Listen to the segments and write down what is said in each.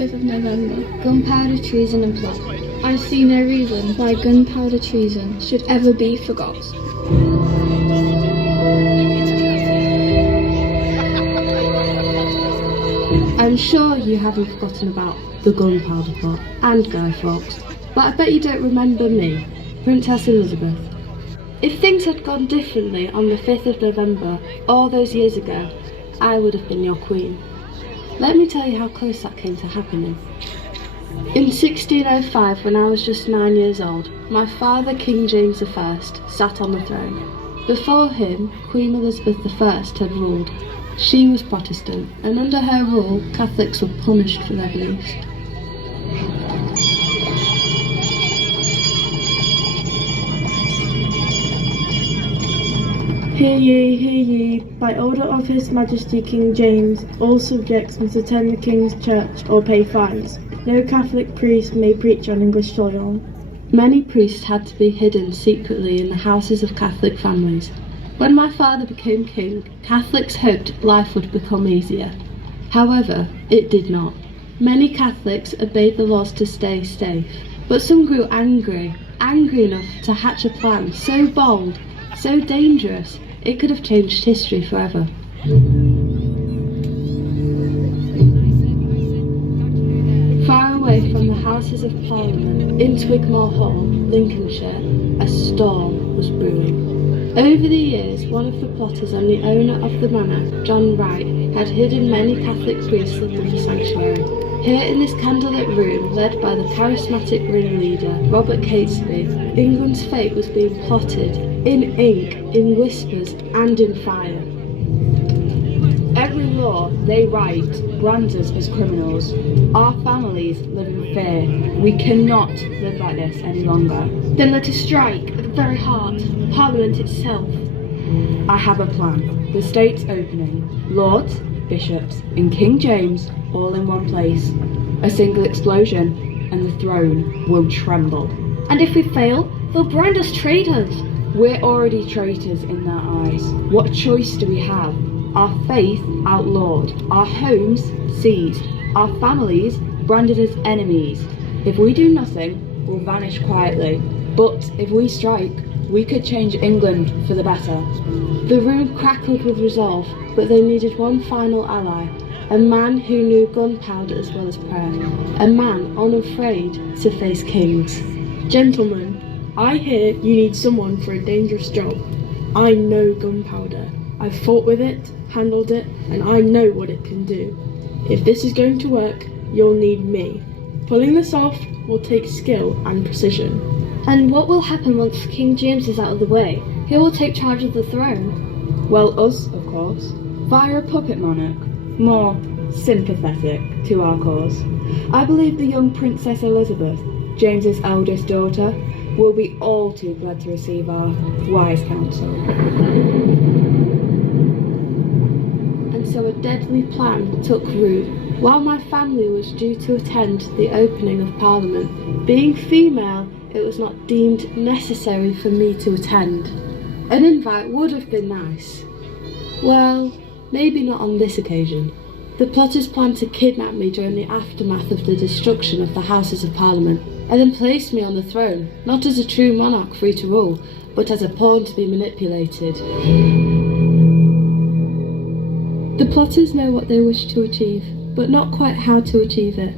5th of November. Gunpowder, treason and plot. I see no reason why gunpowder treason should ever be forgot. I'm sure you haven't forgotten about the Gunpowder plot and Guy Fawkes, but I bet you don't remember me, Princess Elizabeth. If things had gone differently on the 5th of November, all those years ago, I would have been your queen. Let me tell you how close that came to happening. In 1605, when I was just 9 years old, my father, King James I, sat on the throne. Before him, Queen Elizabeth I had ruled. She was Protestant, and under her rule, Catholics were punished for their beliefs. Hear ye, by order of His Majesty King James, all subjects must attend the King's church or pay fines. No Catholic priest may preach on English soil. Many priests had to be hidden secretly in the houses of Catholic families. When my father became king, Catholics hoped life would become easier. However, it did not. Many Catholics obeyed the laws to stay safe, but some grew angry enough to hatch a plan so bold, so dangerous, it could have changed history forever. Far away from the Houses of Parliament, in Twigmore Hall, Lincolnshire, a storm was brewing. Over the years, one of the plotters and the owner of the manor, John Wright, had hidden many Catholic priests within the sanctuary. Here in this candlelit room, led by the charismatic ringleader, Robert Catesby, England's fate was being plotted, in ink, in whispers, and in fire. Every law they write brands us as criminals. Our families live in fear. We cannot live like this any longer. Then let us strike at the very heart, Parliament itself. I have a plan. The state's opening. Lords, bishops, and King James all in one place. A single explosion, and the throne will tremble. And if we fail, they'll brand us traitors. We're already traitors in their eyes. What choice do we have? Our faith outlawed, our homes seized, our families branded as enemies. If we do nothing, we'll vanish quietly. But if we strike, we could change England for the better. The room crackled with resolve, but they needed one final ally. A man who knew gunpowder as well as prayer. A man unafraid to face kings. Gentlemen, I hear you need someone for a dangerous job. I know gunpowder. I've fought with it, handled it, and I know what it can do. If this is going to work, you'll need me. Pulling this off will take skill and precision. And what will happen once King James is out of the way? Who will take charge of the throne? Well, us, of course. Via a puppet monarch. More sympathetic to our cause. I believe the young Princess Elizabeth, James's eldest daughter, will be all too glad to receive our wise counsel. And so a deadly plan took root. While my family was due to attend the opening of Parliament, being female, it was not deemed necessary for me to attend. An invite would have been nice. Well, maybe not on this occasion. The plotters planned to kidnap me during the aftermath of the destruction of the Houses of Parliament, and then place me on the throne, not as a true monarch free to rule, but as a pawn to be manipulated. The plotters know what they wish to achieve, but not quite how to achieve it.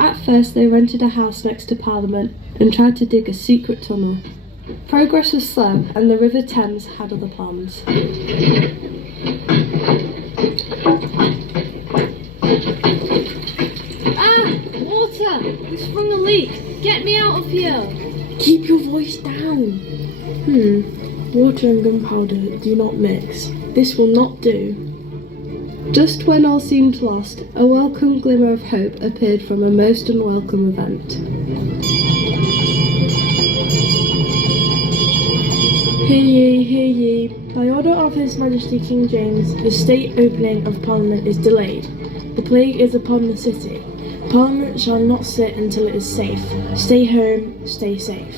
At first they rented a house next to Parliament and tried to dig a secret tunnel. Progress was slow, and the River Thames had other plans. Water! We've sprung a leak! Get me out of here! Keep your voice down. Water and gunpowder do not mix. This will not do. Just when all seemed lost, a welcome glimmer of hope appeared from a most unwelcome event. Hear ye, by order of His Majesty King James, the state opening of Parliament is delayed. The plague is upon the city. Parliament shall not sit until it is safe. Stay home, stay safe.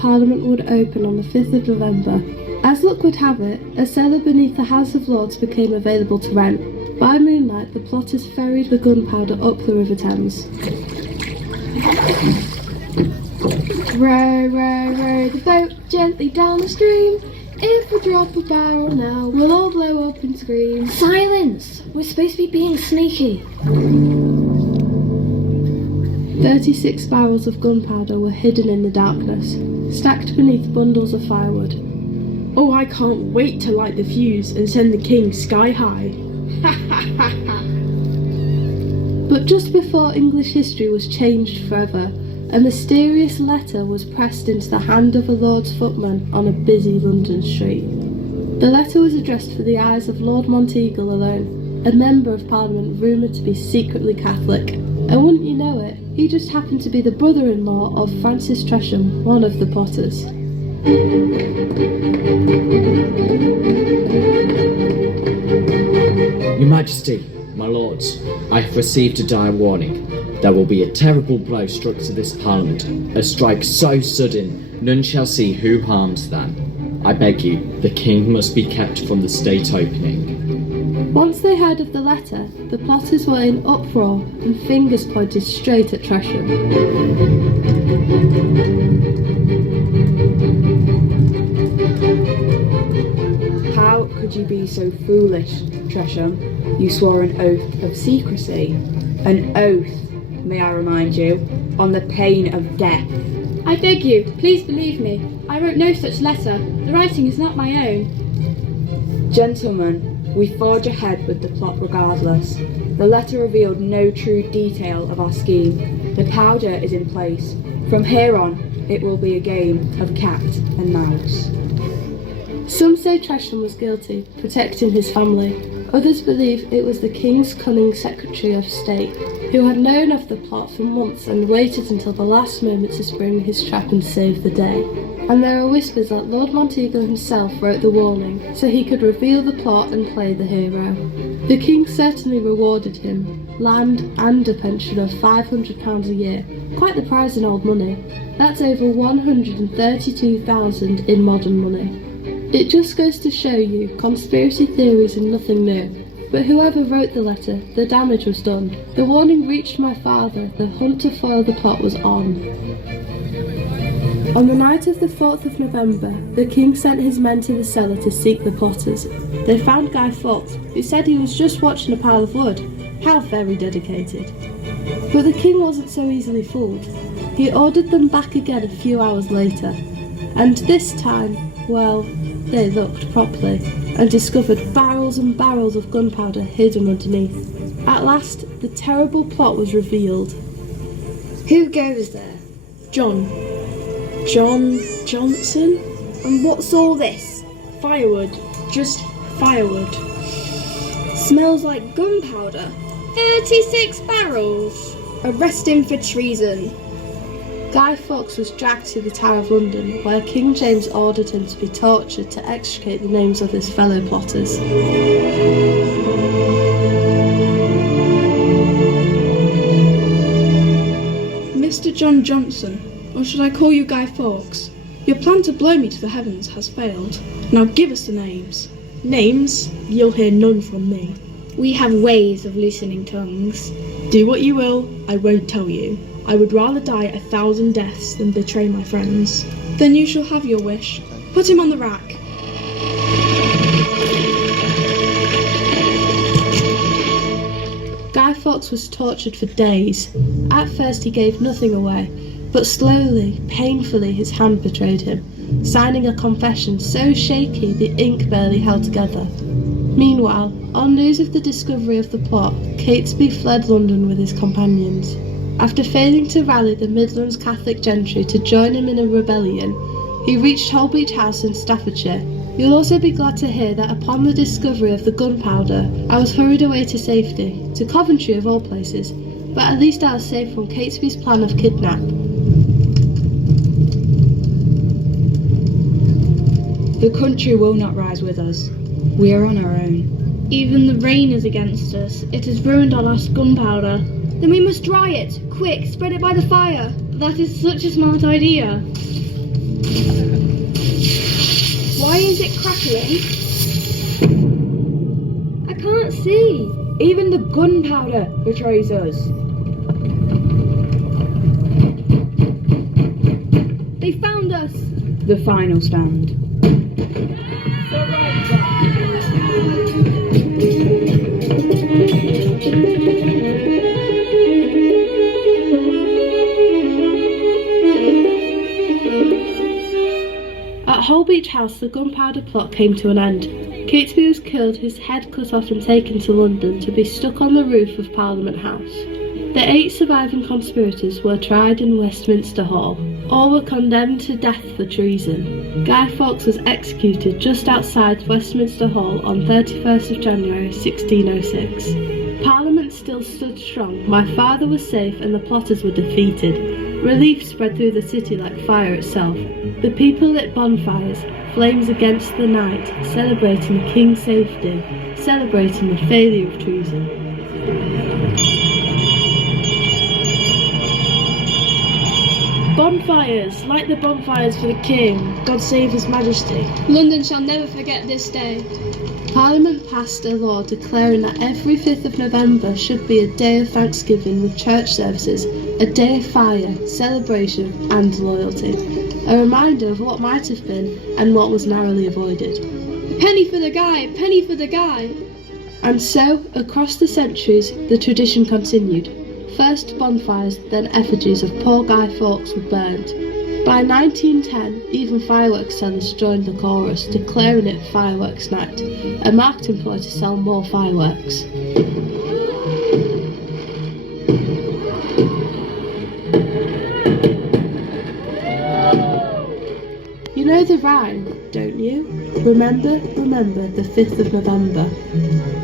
Parliament would open on the 5th of November. As luck would have it, a cellar beneath the House of Lords became available to rent. By moonlight, the plotters ferried the gunpowder up the River Thames. Row, row, row the boat gently down the stream. If we drop a barrel now, we'll all blow up and scream. Silence! We're supposed to be being sneaky. 36 barrels of gunpowder were hidden in the darkness, stacked beneath bundles of firewood. Oh, I can't wait to light the fuse and send the king sky high. But just before English history was changed forever, a mysterious letter was pressed into the hand of a Lord's footman on a busy London street. The letter was addressed for the eyes of Lord Monteagle alone, a member of Parliament rumoured to be secretly Catholic. And wouldn't you know it, he just happened to be the brother-in-law of Francis Tresham, one of the plotters. Your Majesty, my lords, I have received a dire warning. There will be a terrible blow struck to this Parliament, a strike so sudden none shall see who harms them. I beg you, the king must be kept from the state opening. Once they heard of the letter, the plotters were in uproar and fingers pointed straight at Tresham. How could you be so foolish, Tresham? You swore an oath of secrecy. An oath, may I remind you, on the pain of death. I beg you, please believe me. I wrote no such letter. The writing is not my own. Gentlemen, we forge ahead with the plot regardless. The letter revealed no true detail of our scheme. The powder is in place. From here on, it will be a game of cat and mouse. Some say Tresham was guilty, protecting his family. Others believe it was the King's cunning Secretary of State, who had known of the plot for months and waited until the last moment to spring his trap and save the day. And there are whispers that Lord Monteagle himself wrote the warning, so he could reveal the plot and play the hero. The King certainly rewarded him, land and a pension of £500 a year. Quite the prize in old money. That's over 132,000 in modern money. It just goes to show you, conspiracy theories are nothing new. But whoever wrote the letter, the damage was done. The warning reached my father, the hunt to foil the plot was on. On the night of the 4th of November, the King sent his men to the cellar to seek the plotters. They found Guy Fawkes, who said he was just watching a pile of wood. How very dedicated. But the King wasn't so easily fooled. He ordered them back again a few hours later. And this time, well, they looked properly and discovered barrels and barrels of gunpowder hidden underneath. At last, the terrible plot was revealed. Who goes there? John Johnson? And what's all this? Firewood. Just firewood. Smells like gunpowder. 36 barrels. Arrest him for treason. Guy Fawkes was dragged to the Tower of London, where King James ordered him to be tortured to extricate the names of his fellow plotters. Mr. John Johnson, or should I call you Guy Fawkes? Your plan to blow me to the heavens has failed. Now give us the names. Names? You'll hear none from me. We have ways of loosening tongues. Do what you will, I won't tell you. I would rather die 1,000 deaths than betray my friends. Then you shall have your wish. Put him on the rack. Guy Fawkes was tortured for days. At first he gave nothing away, but slowly, painfully, his hand betrayed him, signing a confession so shaky the ink barely held together. Meanwhile, on news of the discovery of the plot, Catesby fled London with his companions. After failing to rally the Midlands Catholic gentry to join him in a rebellion, he reached Holbeach House in Staffordshire. You'll also be glad to hear that upon the discovery of the gunpowder, I was hurried away to safety, to Coventry of all places, but at least I was safe from Catesby's plan of kidnap. The country will not rise with us. We are on our own. Even the rain is against us. It has ruined our last gunpowder. Then we must dry it. Quick, spread it by the fire. That is such a smart idea. Why is it crackling? I can't see. Even the gunpowder betrays us. They found us. The final stand. At Holbeach House, the gunpowder plot came to an end. Catesby was killed, his head cut off and taken to London to be stuck on the roof of Parliament House. The 8 surviving conspirators were tried in Westminster Hall. All were condemned to death for treason. Guy Fawkes was executed just outside Westminster Hall on 31st of January 1606. Parliament still stood strong, my father was safe and the plotters were defeated. Relief spread through the city like fire itself. The people lit bonfires, flames against the night, celebrating the king's safety, celebrating the failure of treason. Bonfires! Light the bonfires for the king. God save his majesty. London shall never forget this day. Parliament passed a law declaring that every 5th of November should be a day of thanksgiving with church services, a day of fire, celebration and loyalty. A reminder of what might have been and what was narrowly avoided. A penny for the guy, a penny for the guy. And so, across the centuries, the tradition continued. First bonfires, then effigies of poor Guy Fawkes were burned. By 1910, even fireworks sellers joined the chorus, declaring it Fireworks Night, a marketing ploy to sell more fireworks. You know the rhyme, don't you? Remember, remember the 5th of November.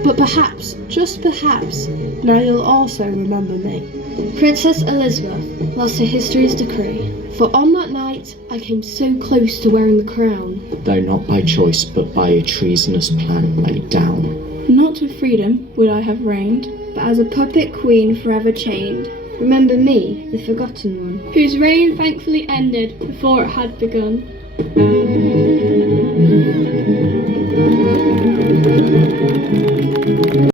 But perhaps, just perhaps, now you'll also remember me. Princess Elizabeth lost to history's decree. For on that night, I came so close to wearing the crown. Though not by choice, but by a treasonous plan laid down. Not with freedom would I have reigned, But as a puppet queen forever chained. Remember me, the forgotten one. whose reign thankfully ended before it had begun.